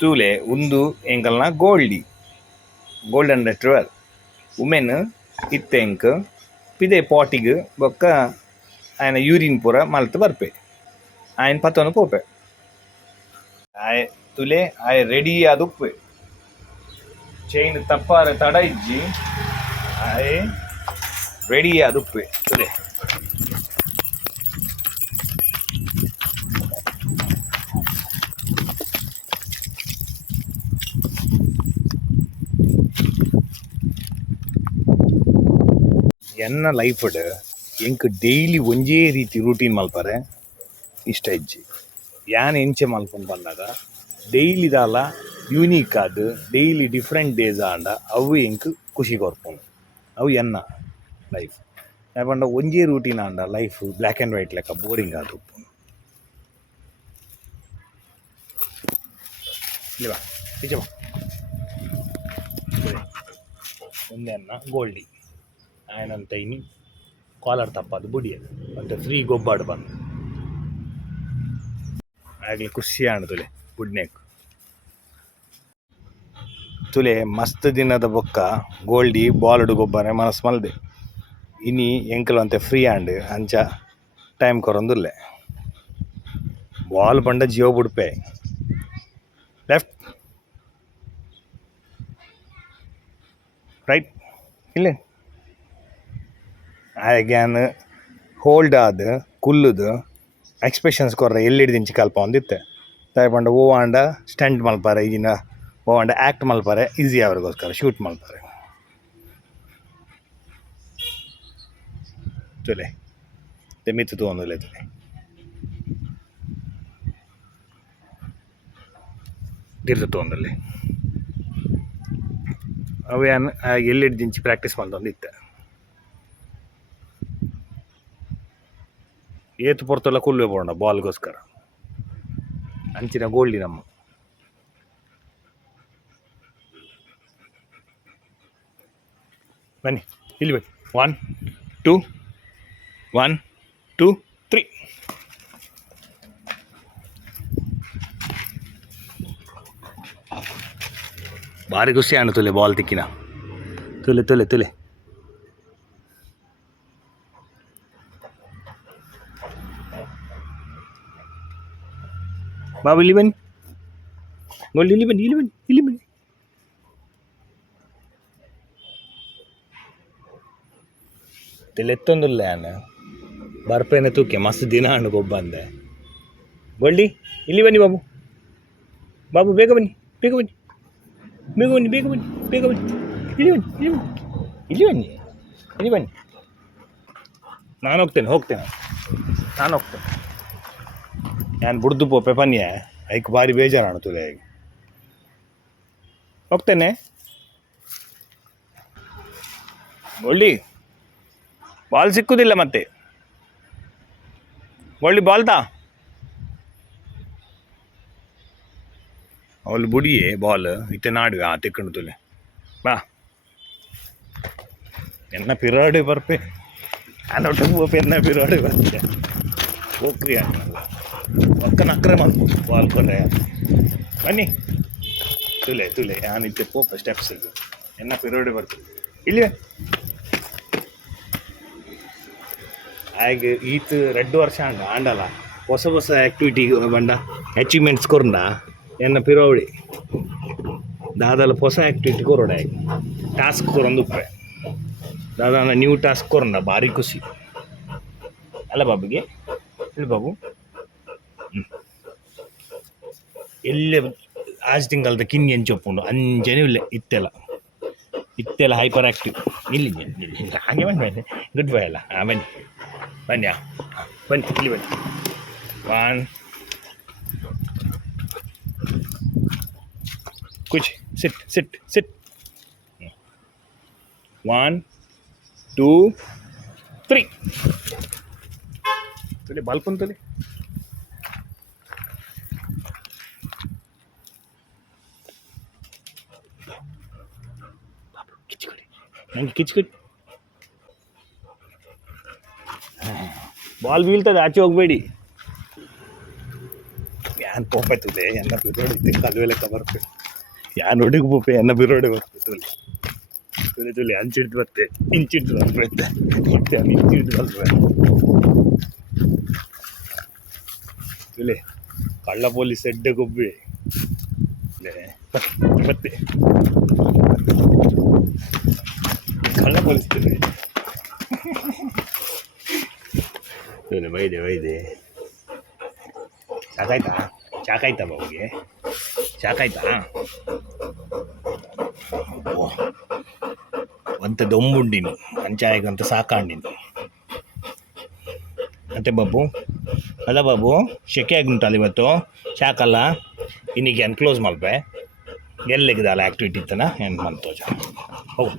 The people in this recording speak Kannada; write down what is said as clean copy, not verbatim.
ತೂಲೆ ಉಂದು ಎಂಕಲ್ನ ಗೋಲ್ಡನ್ ರೆಟ್ರಿವರ್ ಉಮೆನ್ ಇತ್ತೆಂಕ್ ಪಿದೆ ಪಾಟಿಗ್ ಬೊಕ್ಕ ಆಯನ ಯೂರಿನ್ ಪೂರ ಮಲ್ತ್ ಬರ್ಪೆ ಆಯನ ಪತ್ತೊಂದು ಪೋಪೆ ಆಯ್ ತುಲೆ ಆಯ್ ರೆಡಿ ಆದುಪ್ಪೆ ಚೈನ್ ತಪ್ಪಾರೆ ತಡ ಇಜ್ಜಿ ಆಯ್ ರೆಡಿ ಆದುಪ್ಪೆ ತುಲೆ ಎನ್ನ ಲೈಫಡ್ ಎಂಕ್ ಡೈಲಿ ಒಂಜೇ ರೀತಿ ರೂಟೀನ್ ಮಲ್ಪರೆ ಇಷ್ಟ ಇಜ್ಜಿ ಯಾನ್ ಎಂಚೆ ಮಲ್ಪೊಂದು ಬಂದಾಗ ಡೈಲಿ ದಾಲ ಯೂನಿಕ್ ಆದ್ ಡೈಲಿ ಡಿಫ್ರೆಂಟ್ ಡೇಸ್ ಆಂಡ ಅವು ಎಂಕ್ ಖುಷಿ ಕೊರ್ಪುಂಡು ಅವು ಎನ್ನ ಲೈಫ್ ಯಾಕಂಡ ಒಂಜೇ routine and life black and white ಲೆಕ್ಕ ಬೋರಿಂಗ್ ಆದ್ ಉಪ್ಪುಂಡು ಇಲ್ವಾ ಈಚೆ ಬಾ ಒಂದೇ ಅನ್ನ ಗೋಲ್ಡಿ ಆಯನಂತ ಇನಿ ಕಾಲರ್ ತಪ್ಪದು ಬುಡಿಯದು ಮತ್ತು ಫ್ರೀ ಗೊಬ್ಬಾಡು ಬಂದು ಆಗಲಿ ಖುಷಿ ಆಂಡ್ ತುಲೆ ಬುಡ್ನೇಕ್ ತುಲೆ ಮಸ್ತ್ ದಿನದ ಬೊಕ್ಕ ಗೋಲ್ಡಿ ಬಾಲ್ಡ್ ಗೊಬ್ಬರ ಮನಸ್ಸು ಮಲ್ದೆ ಇನಿ ಎಂಕಲು ಅಂತೆ ಫ್ರೀ ಆಂಡ್ ಅಂಚ ಟೈಮ್ ಕೊರೊಂದುಲ್ಲೆ ಬಾಲ್ ಪಂಡ ಜಿಯೋ ಬುಡ್ಪೆ ಲೆಫ್ಟ್ ರೈಟ್ ಇಲ್ಲೇ ಆಯ್ಗ್ಯಾನ್ ಹೋಲ್ಡ್ ಆದ್ ಕುಲ್ಲುದು ಎಕ್ಸ್ಪ್ರೆಷನ್ಸ್ ಕೊರ್ರೆ ಎಲ್ಲಿಡ್ ದಿಂಚಿ ಕಲ್ಪ ಒಂದಿತ್ತೆ ತಾಯಿ ಪಂಡ ಓ ಆಂಡ ಸ್ಟಂಟ್ ಮಲ್ಪಾರೆ ಈಗಿನ ಓ ಆಂಡ ಆ್ಯಕ್ಟ್ ಮಲ್ಪಾರೆ ಈಸಿ ಅವ್ರಿಗೋಸ್ಕರ ಶೂಟ್ ಮಲ್ಪಾರೆ ತುಲೆ ಮಿತ್ತು ತೊಗೊಂದುಲೆ ತುಲೆ ತಿರ್ದು ತೊಗೊಂದಲ್ಲಿ ಅವೇನು ಎಲ್ಲಿಡ್ ದಿಂಚಿ ಪ್ರಾಕ್ಟೀಸ್ ಮಾಡ್ದೊಂದಿತ್ತೆ ಏತು ಪೊರ್ತಲ್ಲ ಕುಲ್ವೆ ಬೋಂಡ ಬಾಲ್ಗೋಸ್ಕರ ಅಂಚಿನ ಗೋಲ್ಡಿ ನಮ್ಮ ಬನ್ನಿ ಇಲ್ಲಿ ಬನ್ನಿ 1 2 3 ಭಾರಿ ಖುಷಿ ಆಂಡ್ ತುಲೆ ಬಾಲ್ ತಿಕ್ಕಿನ ತುಲೆ ತುಲೆ ತುಲೆ ಬಾಬು ಇಲ್ಲಿ ಬನ್ನಿ ಗೋಲ್ಡ್ ಇಲ್ಲಿ ಬನ್ನಿ ಇಲ್ಲಿ ಬನ್ನಿ ತೆಲೆತ್ತೊಂದುಲ್ಲ ನಾನು ಬರ್ಪೇನೆ ತೂಕೆ ಮಸ್ತ್ ದಿನ ಹಣ್ಣು ಗೊಬ್ಬಂದೆ ಗೋಲ್ಡಿ ಇಲ್ಲಿ ಬನ್ನಿ ಬಾಬು ಬೇಗ ಬನ್ನಿ ಇಲ್ಲಿ ಬನ್ನಿ ನಾನು ಹೋಗ್ತೇನೆ ನಾನು ಬುಡ್ದು ಪೋಪೆ ಪನ್ಯ ಐಕ್ ಭಾರಿ ಬೇಜಾರಾಣ ತುಲೆ ಹೋಗ್ತೇನೆ ಗೋಲ್ಡಿ ಬಾಲ್ ಸಿಕ್ಕುದಿಲ್ಲ ಮತ್ತೆ ಗೋಲ್ಡಿ ಬಾಲ್ ತಾ ಅವಳು ಬುಡಿಯೇ ಬಾಲ್ ಇತ್ತೆ ನಾಡುವೆ ತಿಕ್ಕಂಡು ತುಲೆ ಬಾ ಎನ್ನ ಪಿರಾಡು ಬರ್ಪೆ ಅನ್ನೊಟ್ಟು ಪೋಪೆ ಎನ್ನ ಪಿರಾಡು ಬರ್ತೆ ಹೋಗ್ರಿ ಅನ್ನಲ್ಲ ಒಕ್ಕನ ಅಕ್ರಮ ಬಾಲ್ ಕೊರ್ರೆ ಬನ್ನಿ ತುಲೆ ನಾನಿತ್ತೆ ಪೋಪ ಸ್ಟೆಪ್ಸ್ ಎನ್ನ ಪಿರಿಯಡ್ ಬರ್ತದೆ ಇಲ್ಲಿ ಹಾಗೆ ಈತ್ 2 ವರ್ಷ ಆಂಡಲ್ಲ ಹೊಸ ಆ್ಯಕ್ಟಿವಿಟಿ ಬಂಡ ಅಚೀವ್ಮೆಂಟ್ಸ್ ಕೊರ್ಂಡ ಎನ್ನ ಪಿರೋಡಿ ದಾದಾಲ ಹೊಸ ಆ್ಯಕ್ಟಿವಿಟಿ ಕೊರೋಡ ಟಾಸ್ಕ್ ಕೊರೊಂದುಪ್ಪೆ ದಾದಾನ ನ್ಯೂ ಟಾಸ್ಕ್ ಕೊರಂಡ ಭಾರಿ ಖುಷಿ ಅಲ್ಲ ಬಾಬುಗೆ ಇಲ್ಲಿ ಬಾಬು ಎಲ್ಲೇ ಆಜ್ ತಿಂಗಳದ ಕಿನ್ನಿ ಎಂಚೊಪ್ಪುಂಡು ಅಂಜನೇ ಇಲ್ಲ ಇತ್ತೆಲ್ಲ ಹೈಪರ್ ಆ್ಯಕ್ಟಿವ್ ಇಲ್ಲಿ ಹಾಗೆ ಬನ್ನಿ ಗುಡ್ ಬೈ ಅಲ್ಲ ಬನ್ನಿ ಇಲ್ಲಿ ಬನ್ನಿ 1 ಕುಚ್ ಸಿಟ್ 1 2 3 ತುಲೆ ಬಾಲ್ಪನ್ ತುಲೆ ನಂಗೆ ಕಿಚ್ಕಡಿ ಬಾಲ್ ಬೀಳ್ತದೆ ಆಚೆ ಹೋಗಬೇಡಿ ಯಾನ್ ಪೋಪೆ ತುಲೆ ಎನ್ನ ಬಿರೋಡ್ ಇತ್ತು ಕಲ್ವೆಲೆ ಬರ್ತೆ ಯಾನ್ ಹುಡುಗ ಪೋಪೆ ಎನ್ನ ಬಿರೋಡೆ ಬರ್ತೆ ತುಲೆ ತುಲೆ ತುಲೆ ಅಂಚಿಡ್ದು ಬರ್ತೆ ಇಂಚಿಡ್ದು ಬರ್ಬೈತೆ ಯಾನ್ ಇಂಚಿಡ್ದು ಬರ್ಬೆ ತುಲೆ ಕಳ್ಳ ಪೊಲೀಸ್ ಎಡ್ಡೆ ಗೊಬ್ಬೆ ಮತ್ತೆ ಕಳ್ಳ ಪೊಲೀಸ್ ತುಲೆ ತುಲೆ ಬೈದೆ ಸಾಕಾಯ್ತಾ ಬಾವಿಗೆ ಸಾಕಾಯ್ತಾ ಅಂತ ದೊಂಬುಂಡಿನು ಅಂಚಾಯಗಂತ ಸಾಕಾಂಡಿನು ಮತ್ತೆ ಬಾಬು ಅಲ್ಲ ಬಾಬು ಶೆಕೆ ಆಗುಂಟಲ್ಲ ಇವತ್ತು ಸಾಕಲ್ಲ ಇನ್ನೀಗ ಏನು ಕ್ಲೋಸ್ ಮಲ್ಪೆ ಎಲ್ಲಿಗಿದಲ್ಲ ಆ್ಯಕ್ಟಿವಿಟಿ ಇತ್ತನ ಏನು ಮಲ್ತೋಜ ಹೋಗು